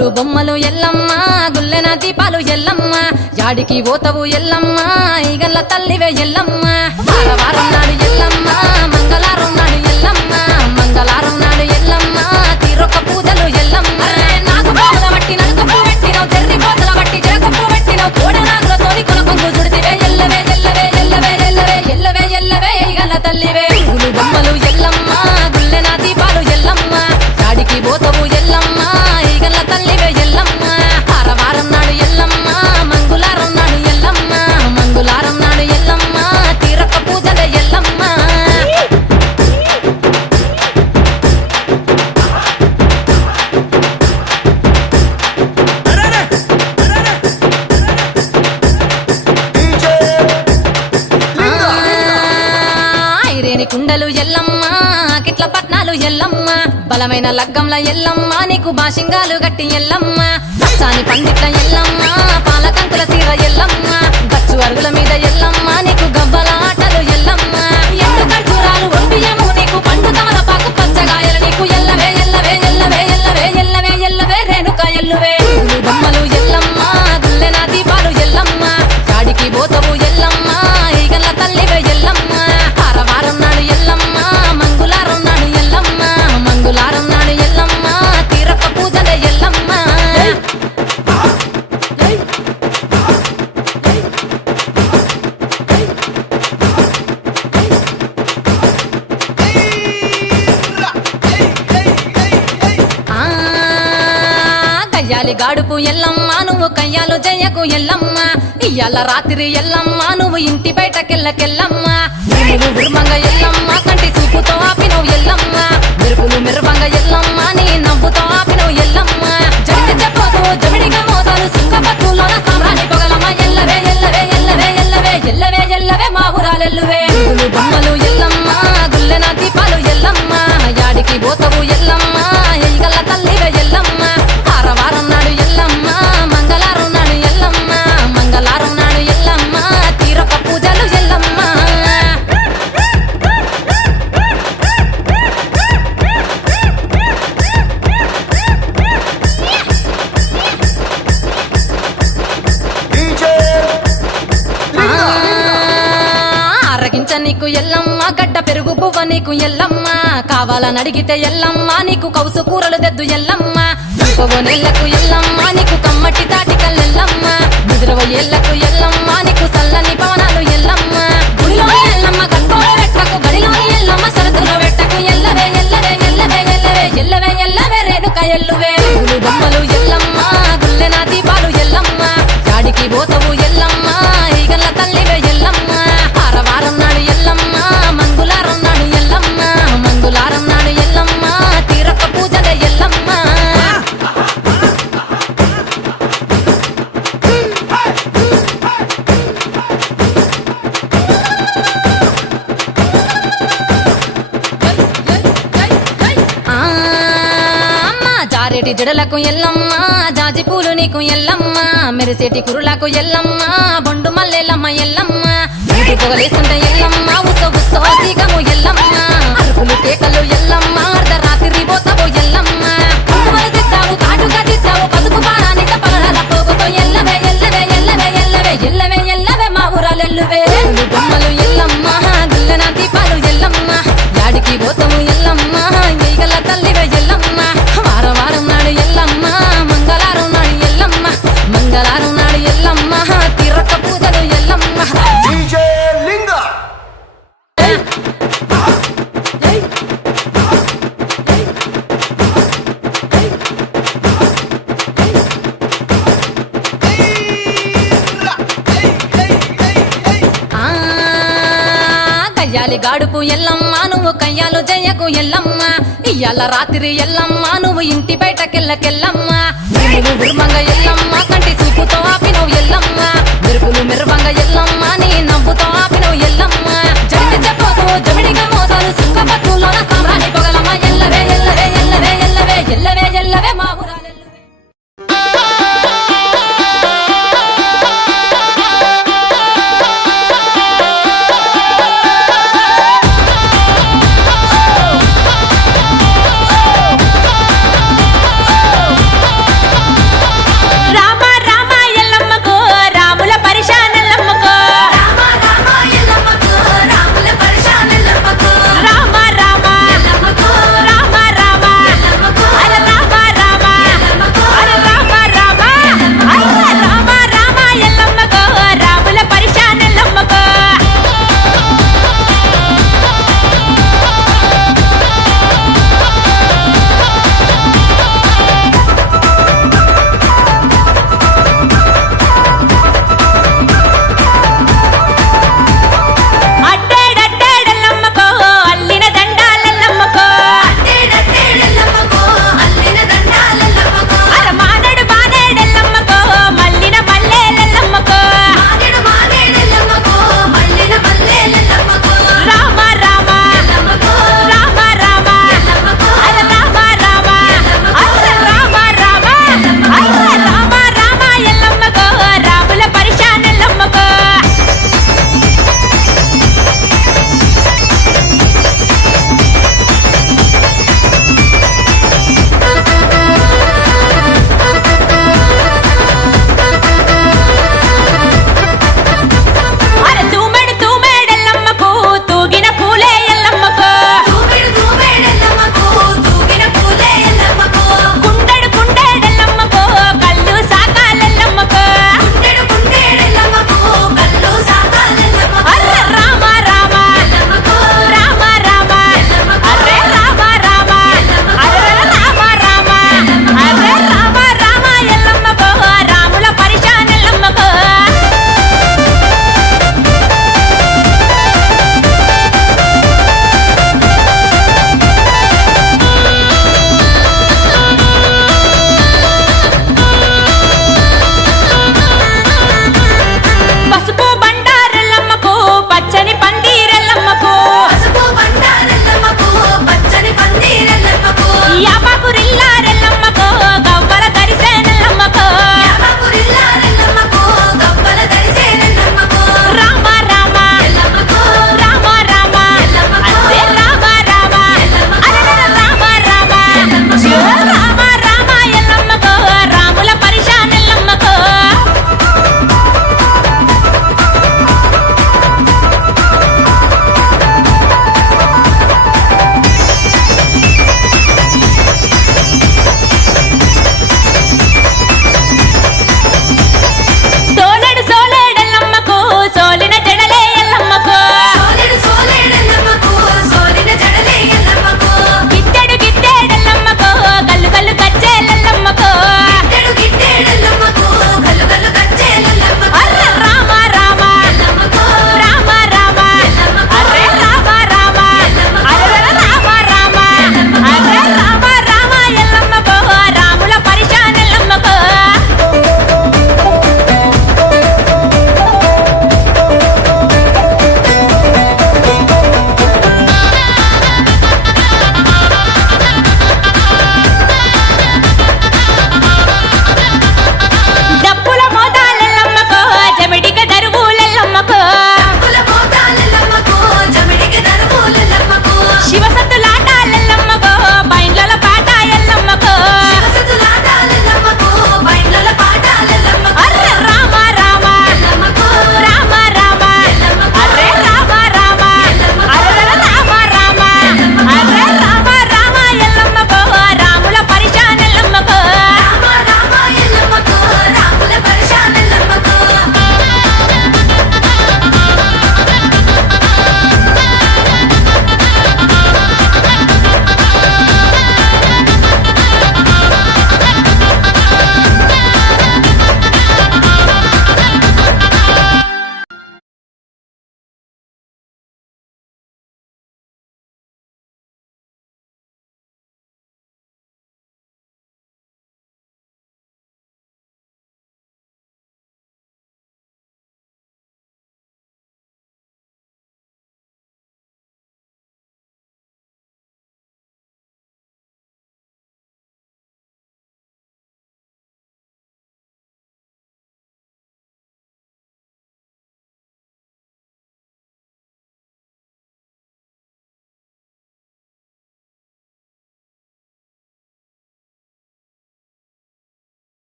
గుగులు బొమ్మలు ఎల్లమ్మ గుల్లెన దీపాలు ఎల్లమ్మ యాడికి పోతవు ఎల్లమ్మ ఈగల్ల తల్లివే ఎల్లమ్మ వారం నాడు ఎల్లమ్మ మంగళవారం నాడు ఎల్లమ్మ మంగళవారం నాడు ఎల్లమ్మ తీరొక్క పూజలు ఎల్లమ్మ నాకు బాధ బట్టి నలుక పువ్వు పెట్టినవు చెర్రి పోతల బట్టి జరక పువ్వు పెట్టినవు కోడ నాగులతోని కొనకొంగు చుడితివే ఎల్లవే ఎల్లవే ఎల్లవే ఎల్లవే ఎల్లవే ఎల్లవే ఈగల్ల తల్లివే గుగులు బొమ్మలు ఎల్లమ్మ గుల్లెన దీపాలు ఎల్లమ్మ యాడికి పోతవు ఎల్లమ్మ ఈగల్ల తల్లివే ఎల్లమ్మ వారం నాడు ఎల్లమ్మ మంగళవారం నాడు ఎల్లమ్మ మంగళవారం నాడు ఎల్లమ్మ తీరొక్క పూజలే ఎల్లమ్మ ఐరేని కుండలు ఎల్లమ్మ కిట్ల పట్నాలు ఎల్లమ్మ బలమైన లగ్గంల ఎల్లమ్మ నీకు బాషింగాలు గట్టి ఎల్లమ్మ పచ్చాని పండిట్ల ఎల్లమ్మ పాలకంకుల సీర ఎల్లమ్మ గచ్చు అరుగుల మీద ఎల్లమ్మ నీకు గవ్వల ఆటలు ఎల్లమ్మ ఎండు ఖర్జూరాలు ఒంబియము నీకు పండు తమలపాకు పచ్చగాయలు నీకు ఎల్లవే ఎల్లవే ఎల్లవే ఎల్లవే ఎల్లవే ఎల్లవే రేణుక ఎల్లువే బొమ్మలు ఎల్లమ్మ గుల్లెన దీపాలు ఎల్లమ్మ చాడికి పోతవు ఎల్లమ్మ ఈగల్ల తల్లివే ఎల్లమ్మ వారం నాడు ఎల్లమ్మ మంగళవారం నాడు ఎల్లమ్మ మంగళవారం నాడు ఎల్లమ్మ తీరొక్క పూజలే ఎల్లమ్మ కయ్యాలి గాడుపు ఎల్లమ్మ నువ్వు కయ్యాలు జయ్యకు ఎల్లమ్మ ఇయ్యాల రాత్రి ఎల్లమ్మ నువ్వు ఇంటి బయటకెళ్ళకెళ్ళమ్మ విరుమంగ ఎల్లమ్మ కంటి చూపుతో ఆపినవు ఎల్లమ్మ మెరుపులు మెరువంగ ఎల్లమ్మ నీ నవ్వుతో ఆపినవు ఎల్లమ్మ జడికి చెప్పదు జమిడిగా మోతాలు సుక్క పట్టులోన సామ్రాణి పొగలమ్మ ఎల్లవే ఎల్లవే ఎల్లవే ఎల్లవే ఎల్లవే ఎల్లవే మా ఊరాలెల్లువే బొమ్మలు ఎల్లమ్మ గుల్లెన దీపాలు ఎల్లమ్మ యాడికి పోతవు ఎల్లమ్మ ఈగల్ల తల్లివే ఎల్లమ్మ వారం నాడు ఎల్లమ్మ మంగళవారం నాడు ఎల్లమ్మ మంగళవారం నాడు ఎల్లమ్మ తీరొక్క పూజలు ఎల్లమ్మ ఆరగించ నీకు ఎల్లమ్మ గడ్డ పెరుగు పువ్వ నీకు ఎల్లమ్మ కావాలని అడిగితే ఎల్లమ్మ నీకు కౌసు కూరలు దెద్దు ఎల్లమ్మ నెల్లకు ఎల్లమ్మ నీకు కమ్మటి తాటికల్లెల్లమ్మ ముదిరవ ఏళ్లకు ఎల్లమ్మ నీకు చల్లని పవనాలు ఎల్లమ్మ గుడిలోని ఎల్లమ్మ గంటోలో పెట్టకు గడిలోని ఎల్లమ్మ సరతులో పెట్టకు ఎల్లవే ఎల్లవే ఎల్లవే ఎల్లవే ఎల్లవే ఎల్లవే రేణుక ఎల్లువే బొమ్మలు ఎల్లమ్మ గుల్లెన దీపాలు ఎల్లమ్మ చాడికి పోతవు ఎల్లమ్మ ఈగల్ల తల్లివే ఎల్లమ్మ వారం నాడు ఎల్లమ్మ మంగళవారం నాడు ఎల్లమ్మ మంగళవారం నాడు ఎల్లమ్మ తీరొక్క పూజలే ఎల్లమ్మ జారెటి జడలకు ఎల్లమ్మ జాజి పూలు నీకు ఎల్లమ్మ మెరిసేటి కురులకు ఎల్లమ్మ బొండు మల్లెల్లమ్మ ఎల్లమ్మ ఊటి పొగలేస్తుంటే ఎల్లమ్మ ఉస ఉస సీకము ఎల్లమ్మ అరుపులు కేకలు ఎల్లమ్మ అర్ధరాత్రి పోతావు ఎల్లమ్మ కుంకుమలు తిట్టావు కాటుగా తిట్టావు పసుపు పారానిక పగడాల పోగుతో ఎల్లవే ఎల్లవే ఎల్లవే ఎల్లవే ఎల్లవే ఎల్లవే మా ఊరాలెల్లువే బొమ్మలు ఎల్లమ్మ గుల్లెన దీపాలు ఎల్లమ్మ యాడికి పోతావు ఎల్లమ్మ ఈగల్ల తల్లివే ఎల్లమ్మ వారం నాడు ఎల్లమ్మ మంగళవారం నాడు ఎల్లమ్మ మంగళవారం నాడు ఎల్లమ్మ తీరొక్క పూజలు ఎల్లమ్మ కయ్యాలి గాడుపు ఎల్లమ్మ నువ్వు కయ్యాలు జయ్యకు ఎల్లమ్మ ఇయ్యాల రాత్రి ఎల్లమ్మ నువ్వు ఇంటి బయటకెళ్ళకెళ్ళమ్మ విరుమంగ ఎల్లమ్మ కంటి చూపుతో ఆపినవు ఎల్లమ్మ మెరుపులు మెరువంగ